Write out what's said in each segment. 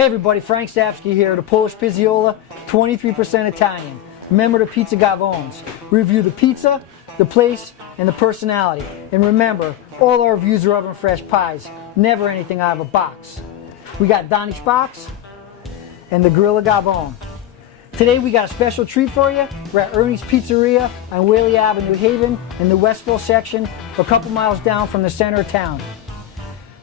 Hey everybody, Frank Stapsky here, the Polish Pizziola, 23% Italian. Member to Pizza Gavones. Review the pizza, the place, and the personality. And remember, all our reviews are oven fresh pies, never anything out of a box. We got Danish box and the Gorilla Gavone. Today we got a special treat for you. We're at Ernie's Pizzeria on Whalley Ave in New Haven in the Westville section, a couple miles down from the center of town.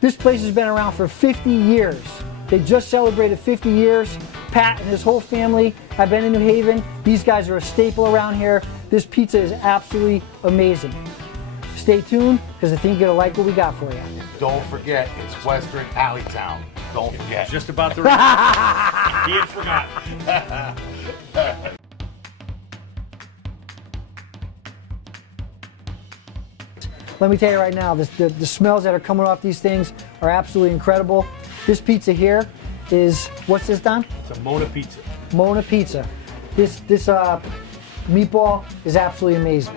This place has been around for 50 years. They just celebrated 50 years. Pat and his whole family have been in New Haven. These guys are a staple around here. This pizza is absolutely amazing. Stay tuned, because I think you're going to like what we got for you. Don't forget, it's Western Alleytown. Don't forget. Just about the He had forgotten. Let me tell you right now, the smells that are coming off these things are absolutely incredible. This pizza here is, what's this, Don? It's a Mona pizza. Mona pizza. This meatball is absolutely amazing.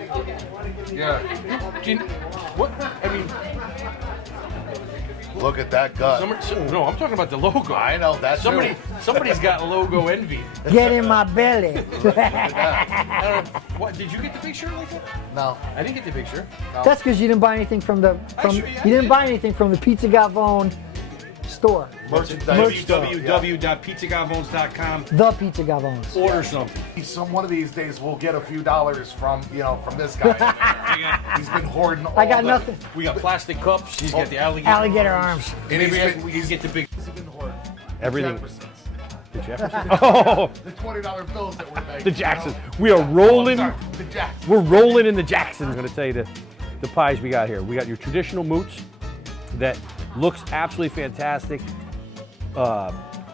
Yeah. What? I mean, Look at that gut. no, I'm talking about the logo. I know, that's Somebody's got logo envy. Get in my belly. What? Did you get the picture like that? No. I didn't get the picture. No. That's because you didn't buy anything from the you didn't buy anything from the Pizza Gavone store. Merchandise. www.pizzagavones.com. The Pizza Gavones. Order something. One of these days we'll get a few dollars from this guy. He's been hoarding all I got nothing. We got plastic cups. He's got the alligator. Alligator arms. And We can get the big. he's been hoarding Everything. Jeffersons. The Jefferson. Oh, The $20 bills that we're making. the Jackson. We are rolling. The Jackson. We're rolling in the Jackson. I'm going to tell you the pies we got here. We got your traditional moots that looks absolutely fantastic.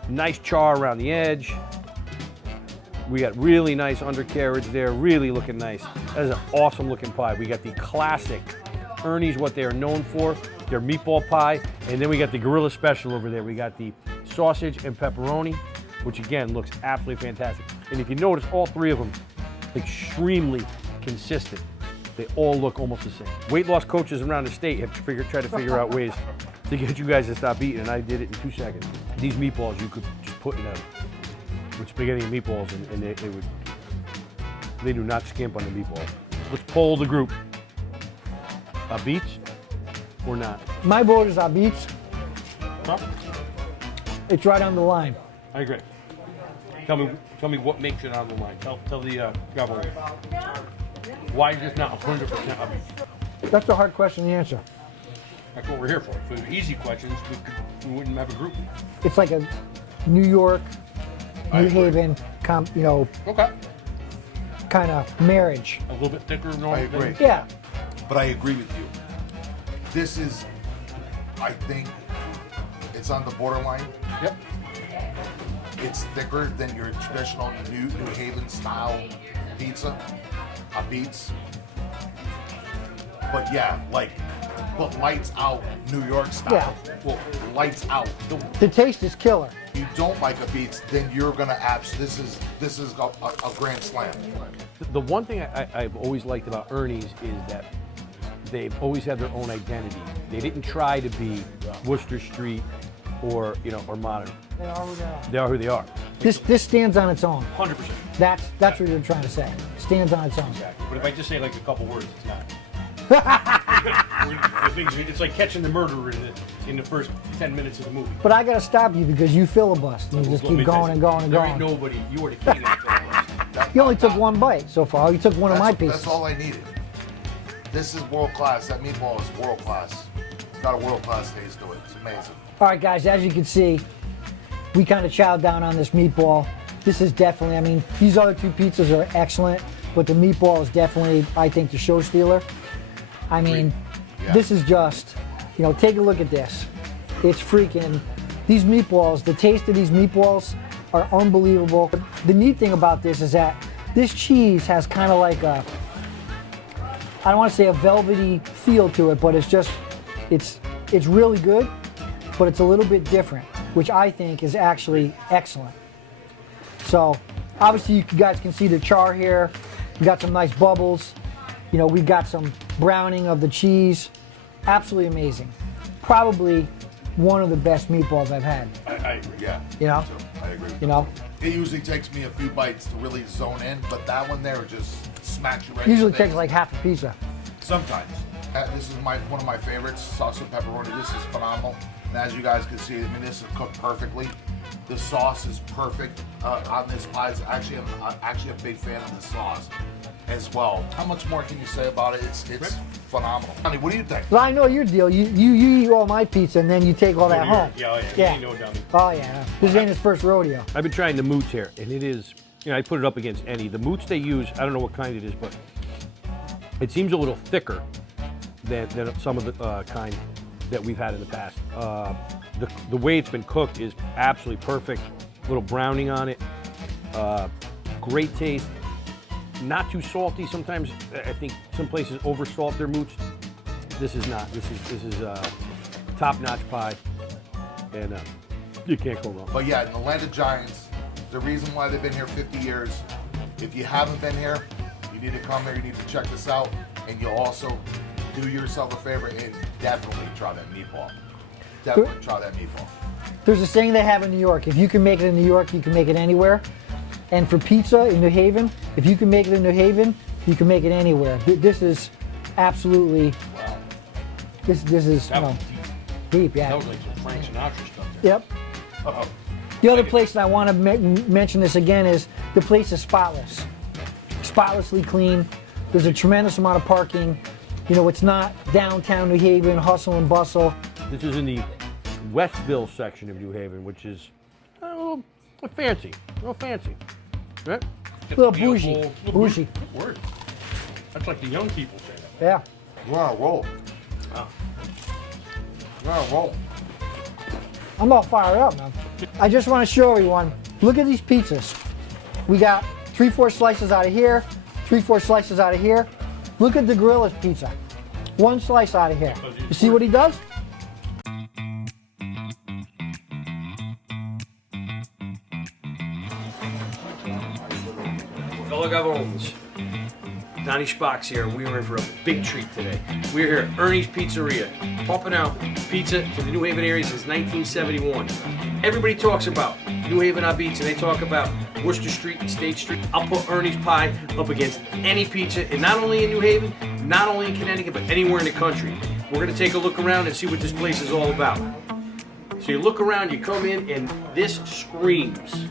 Nice char around the edge. We got really nice undercarriage there, really looking nice. That is an awesome looking pie. We got the classic Ernie's, what they are known for, their meatball pie, and then we got the Gorilla Special over there. We got the sausage and pepperoni, which again looks absolutely fantastic. And if you notice, all three of them extremely consistent. They all look almost the same. Weight loss coaches around the state have to try to figure out ways to get you guys to stop eating, and I did it in 2 seconds. These meatballs you could just put in with spaghetti and meatballs, and they do not skimp on the meatballs. Let's poll the group. Beets or not? My vote is beets. Huh? It's right on the line. I agree. Tell me what makes it on the line. Tell the governor. Why is this not 100% of it? That's a hard question to answer. That's what we're here for. If it were easy questions, we wouldn't have a group. It's like a New York, New Haven, Okay. kind of marriage. A little bit thicker. I agree. Yeah. But I agree with you. This is, I think, it's on the borderline. Yep. It's thicker than your traditional New Haven style pizza, beets. But yeah, but lights out New York style. Yeah. Well, lights out. The taste is killer. If you don't like a beets, then you're gonna this is a grand slam. The one thing I've always liked about Ernie's is that they've always had their own identity. They didn't try to be Wooster Street or modern. They are who they are. This stands on its own. 100%. That's what you're trying to say. Stands on its own. Exactly. But if I just say like a couple words, it's not. It's like catching the murderer in the first 10 minutes of the movie. But I got to stop you because you filibust and you just keep going and going and There ain't going. nobody. You are the king of the filibuster. You only took one bite so far. You took one of my pieces. That's all I needed. This is world class. That meatball is world class. Got a world class taste to it. It's amazing. All right, guys, as you can see, we kind of chowed down on this meatball. This is definitely, these other two pizzas are excellent, but the meatball is definitely, I think, the show stealer. This is just, take a look at this. It's freaking, these meatballs, the taste of these meatballs are unbelievable. The neat thing about this is that this cheese has kind of like I don't want to say a velvety feel to it, but it's really good, but it's a little bit different, which I think is actually excellent. So, obviously you guys can see the char here. We got some nice bubbles. We've got some browning of the cheese. Absolutely amazing. Probably one of the best meatballs I've had. I agree. Yeah. You know? So, I agree. You know? It usually takes me a few bites to really zone in, but that one there just smacks you right Usually in the face. takes like half a pizza. Sometimes. This is one of my favorites, salsa pepperoni. This is phenomenal. And as you guys can see, I mean, this is cooked perfectly. The sauce is perfect on this pie. I'm actually a big fan of the sauce as well. How much more can you say about it? It's phenomenal. Honey, what do you think? Well, I know your deal. You eat all my pizza and then you take all that home. Yeah, oh yeah. Yeah. You ain't no dummy. Oh yeah. This ain't his first rodeo. I've been trying the moots here, and it is, you know, I put it up against any. The moots they use, I don't know what kind it is, but it seems a little thicker than some of the kind that we've had in the past. The way it's been cooked is absolutely perfect. A little browning on it. Great taste. Not too salty. Sometimes I think some places oversalt their moots. This is not. This is top-notch pie, and you can't go wrong. But yeah, in the land of giants, the reason why they've been here 50 years, if you haven't been here, you need to come here, you need to check this out, and you'll also do yourself a favor and definitely try that meatball. Definitely try that meatball. There's a saying they have in New York. If you can make it in New York, you can make it anywhere. And for pizza in New Haven, if you can make it in New Haven, you can make it anywhere. This is absolutely, Wow. this is, you know, deep, yeah. That was like some Frank Sinatra stuff there. Yep. Uh-oh. The other place that I want to mention this again is the place is spotless. Spotlessly clean. There's a tremendous amount of parking. You know, it's not downtown New Haven, hustle and bustle. This is in the Westville section of New Haven, which is a little fancy. Right? A little Be a bougie. whole- Bougie. Good word. That's like the young people say that. Yeah. We're on a roll. Wow. We're on a roll. I'm all fired up, man. I just want to show everyone, look at these pizzas. We got 3/4 slices out of here, 3/4 slices out of here. Look at the Gorilla's pizza. One slice out of here. You see what he does? Fellow Gavones, Donnie Spock's here. We were in for a big treat today. We're here at Ernie's Pizzeria, pumping out pizza for the New Haven area since 1971. Everybody talks about New Haven Apizza, and they talk about Wooster Street and State Street. I'll put Ernie's Pie up against any pizza, and not only in New Haven, not only in Connecticut, but anywhere in the country. We're gonna take a look around and see what this place is all about. So you look around, you come in, and this screams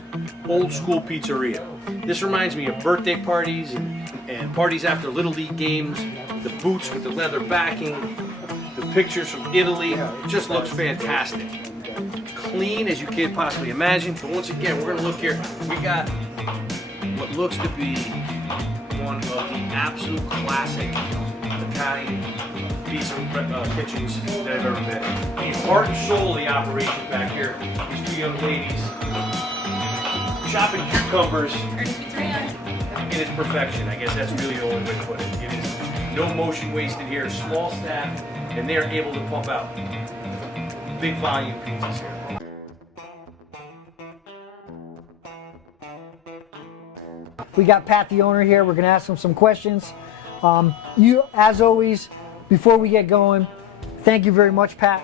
old school pizzeria. This reminds me of birthday parties and parties after Little League games, the boots with the leather backing, the pictures from Italy. It just looks fantastic. Clean as you can possibly imagine. But once again, we're gonna look here. We got what looks to be one of the absolute classic Italian pizza kitchens that I've ever been. The heart and soul of the operation back here. These two young ladies chopping cucumbers in its perfection. I guess that's really the only way to put it. It is no motion wasted here. Small staff, and they're able to pump out big volume pizzas here. We got Pat, the owner, here. We're going to ask him some questions. You, as always, before we get going, thank you very much, Pat.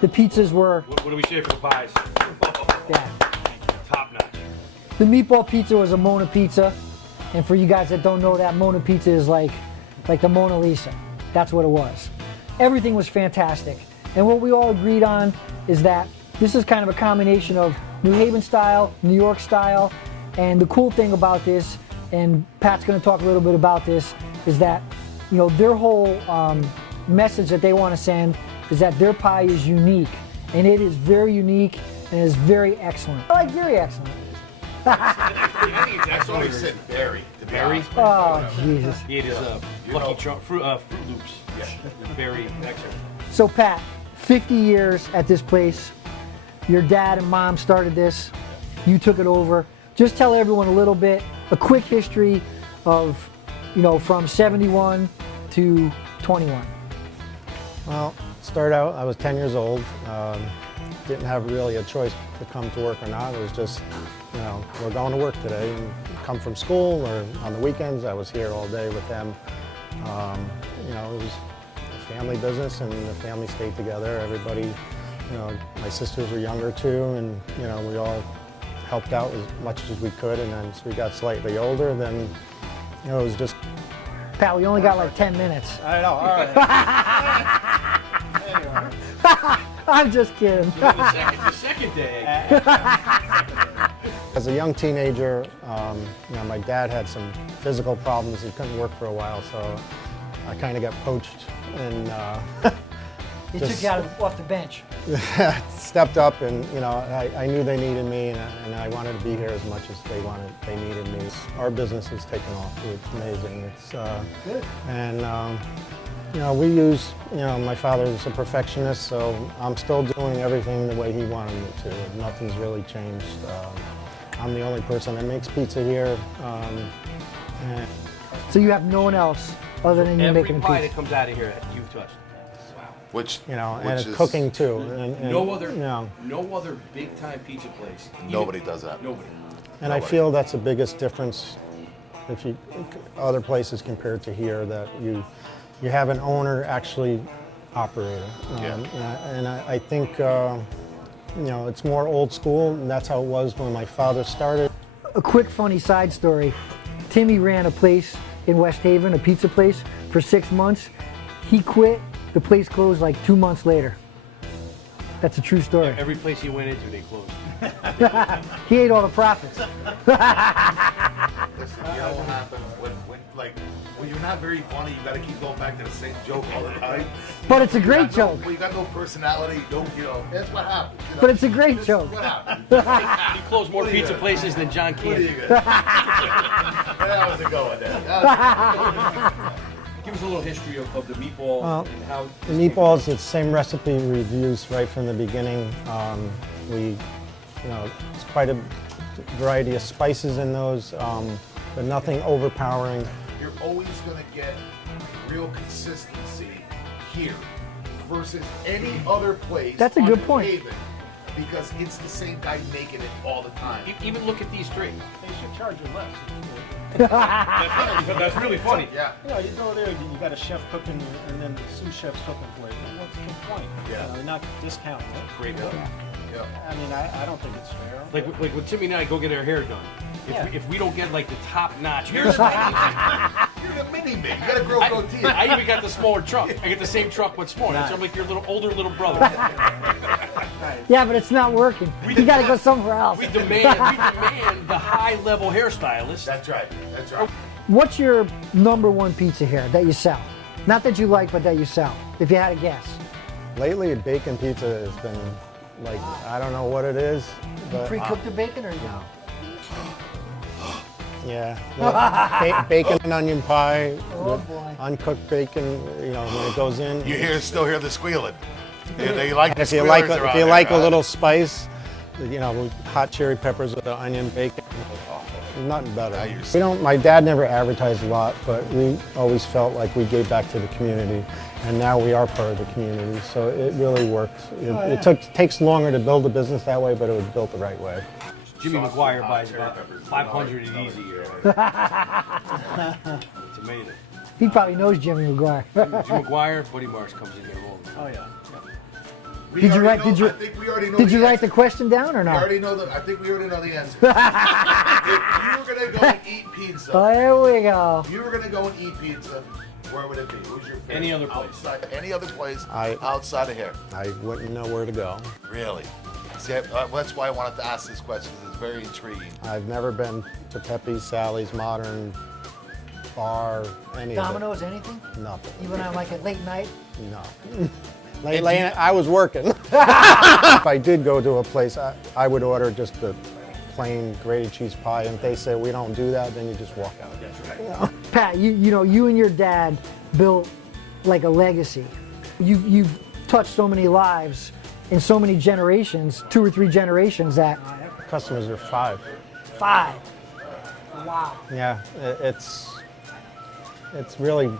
The pizzas were, What do we say for the pies? yeah. Top notch. The meatball pizza was a Mona pizza. And for you guys that don't know that, Mona pizza is like the Mona Lisa. That's what it was. Everything was fantastic. And what we all agreed on is that this is kind of a combination of New Haven style, New York style. And the cool thing about this, and Pat's going to talk a little bit about this, is that, you know, their whole message that they want to send is that their pie is unique. And it is very unique and is very excellent. I like very excellent. That's why he said berry. The berry. Oh, Jesus. It is Lucky Charm, Fruit Loops. Yeah. Very excellent. So Pat, 50 years at this place. Your dad and mom started this. You took it over. Just tell everyone a little bit, a quick history of, you know, from 71 to 21. Well, start out, I was 10 years old. Didn't have really a choice to come to work or not. It was just, you know, we're going to work today. And come from school or on the weekends, I was here all day with them. You know, it was a family business and the family stayed together. Everybody my sisters were younger too, and we all helped out as much as we could. And then as we got slightly older, then it was just. Pat, we only got like 10 minutes. I know. All right. Anyway. I'm just kidding. The second day. As a young teenager, my dad had some physical problems. He couldn't work for a while, so I kind of got poached and He took you off the bench. stepped up, and I knew they needed me, and I wanted to be here as much as they needed me. Our business has taken off. It's amazing. It's good. And we use, my father's a perfectionist, so I'm still doing everything the way he wanted me to. Nothing's really changed. I'm the only person that makes pizza here. So you have no one else other than you making Every a pie pizza. that comes out of here, you've touched. Which and it's is, cooking too. And, No other, no big time pizza place. Nobody does that. Nobody. And I feel that's the biggest difference if you other places compared to here, that you have an owner actually operating. And I think it's more old school, and that's how it was when my father started. A quick funny side story. Timmy ran a place in West Haven, a pizza place, for 6 months. He quit. The place closed like 2 months later. That's a true story. Every place he went into, they closed. He ate all the profits. Listen, you know what happens when you're not very funny, you gotta keep going back to the same joke all the time. But it's a great joke. When you got no personality, that's what happens. But it's a great This is joke. what happens. He closed more pizza places than John What are you Candy. gonna That was a going there. Give us a little history of the meatball and how. The meatballs, it's the same recipe we've used right from the beginning. It's quite a variety of spices in those, but nothing overpowering. You're always gonna get real consistency here versus any other place. That's a good on point. Haven, because it's the same guy making it all the time. Even look at these three. They should charge you less. That's really funny. Yeah. You go there, you got a chef cooking, and then the sous chef's cooking for you. What's the point? Yeah. They're not discounting it. Great one. Yeah. I mean, I don't think it's fair. Like when Timmy and I go get our hair done. If we don't get like the top notch hair, You're the mini me. You gotta grow goatee. I even got the smaller truck. I get the same truck but smaller. So I'm like your older little brother. Yeah, but it's not working. You gotta go somewhere else. We demand the high level hairstylist. That's right. That's right. What's your #1 pizza here that you sell? Not that you like, but that you sell, if you had to guess. Lately, bacon pizza has been like, I don't know what it is, but Pre-cooked the bacon or no? yeah. Bacon and onion pie, with boy. uncooked bacon, when it goes in. You still hear the squealing. You like the If you like, squealers if around you there, like a huh? little spice, with hot cherry peppers with the onion bacon, nothing better. My dad never advertised a lot, but we always felt like we gave back to the community, and now we are part of the community, so it really works. It takes longer to build a business that way, but it was built the right way. Jimmy McGuire buys about 500 at easy here. It's amazing. He probably knows Jimmy McGuire. Jim McGuire, Buddy Marsh comes in here all the time. Oh, yeah. Did you write? I think we already know. Did you write the question down or We not? already know I think we already know the answer. If you were gonna go and eat pizza, Oh, there we go. if you were gonna go and eat pizza, where would it be? Who's your favorite? Any other place. Any other place I- outside of here? I wouldn't know where to go. Really? See, that's why I wanted to ask this question, because it's very intriguing. I've never been to Pepe's, Sally's, Modern, Bar, any Domino's, anything? of it. Nothing. Even on like a late night? No. I was working. If I did go to a place, I would order just the plain grated cheese pie, and if they say we don't do that, then you just walk out. That's right. Pat, you and your dad built like a legacy. You've touched so many lives in so many generations, 2 or 3 generations that. Customers are 5. 5. Wow. Yeah, it's really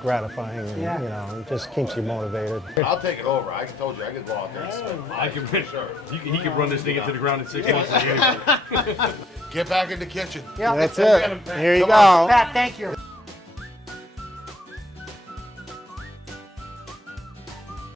gratifying, and it just keeps you motivated. I'll take it over. I told you I could go out there and spend I can he can run this thing into the ground in 6 months. Get back in the kitchen. Yeah. That's it. Here you Come go. on. Pat, thank you.